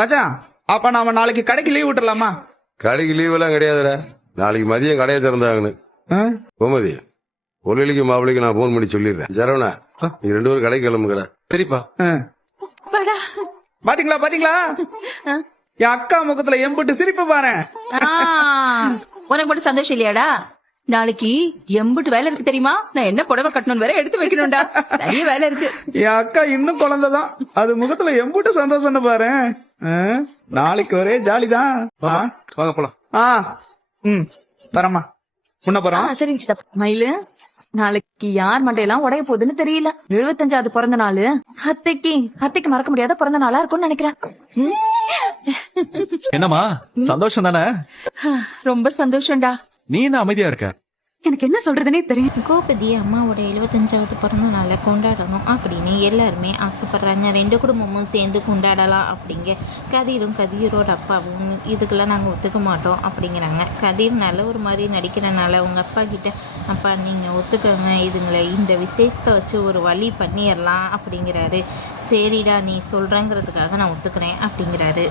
மச்சான், அப்ப நாம நாளைக்கு கடைக்கு லீவ் விட்டுறலாமா? கடைக்கு லீவ் எல்லாம் கிடையாதுடா. நாளைக்கு மதியம் கடையை திறந்தாங்கன்னு. கோமதி, பொருளிக்கு மாப்பிளைக்கு நான் போன் பண்ணி சொல்லிடுறேன். சரவணா, நீ 2 பேரும் கடைக்கு கிளம்புங்கடா. சரிப்பா. பாத்தீங்களா பாத்தீங்களா, என் அக்கா முகத்துல எம்புட்டு சிரிப்பு பாரு. உனக்கு மட்டும் சந்தோஷம் இல்லையாடா? நாளைக்கு எம்புட்டு வேலை இருக்கு தெரியுமா? நான் என்ன புடவை கட்டணும் வேற எடுத்து வைக்கணும்டா. நிறைய வேலை இருக்கு. என் அக்கா இன்னும் குழந்தைதான், அது முகத்துல எம்புட்டு சந்தோஷம்னு பாரு. நாளைக்கு ஒரே ஜாலிதான். வாங்க போலாம். தரமா முன்ன போறோம். சரிங்க சித்தப்பா. மயிலு, நாளைக்கு யார் மண்டையெல்லாம் உடைய போகுதுன்னு தெரியல. 75வது பிறந்த நாள் அத்தைக்கு மறக்க முடியாத பிறந்த நாளா இருக்கும்னு நினைக்கிறேன். என்னம்மா, சந்தோஷம் தானே? ரொம்ப சந்தோஷம்டா. நீ என்ன அமைதியா இருக்க? எனக்கு என்ன சொல்றதுனே தெரியும். கோபதி அம்மாவோட 75வது பிறந்த நாளை கொண்டாடணும் அப்படின்னு எல்லாருமே ஆசைப்படுறாங்க. 2 குடும்பமும் சேர்ந்து கொண்டாடலாம் அப்படிங்க. கதிரோட அப்பாவும் இதுக்கெல்லாம் நாங்கள் ஒத்துக்க மாட்டோம் அப்படிங்கிறாங்க. கதிர் நல்ல ஒரு மாதிரி நடிக்கிறனால உங்கள் அப்பா கிட்ட, அப்பா நீங்கள் ஒத்துக்கோங்க, இதுங்களை இந்த விசேஷத்தை வச்சு ஒரு வழி பண்ணிடலாம் அப்படிங்கிறாரு. சரிடா நீ சொல்கிறேங்கிறதுக்காக நான் ஒத்துக்கிறேன் அப்படிங்கிறாரு.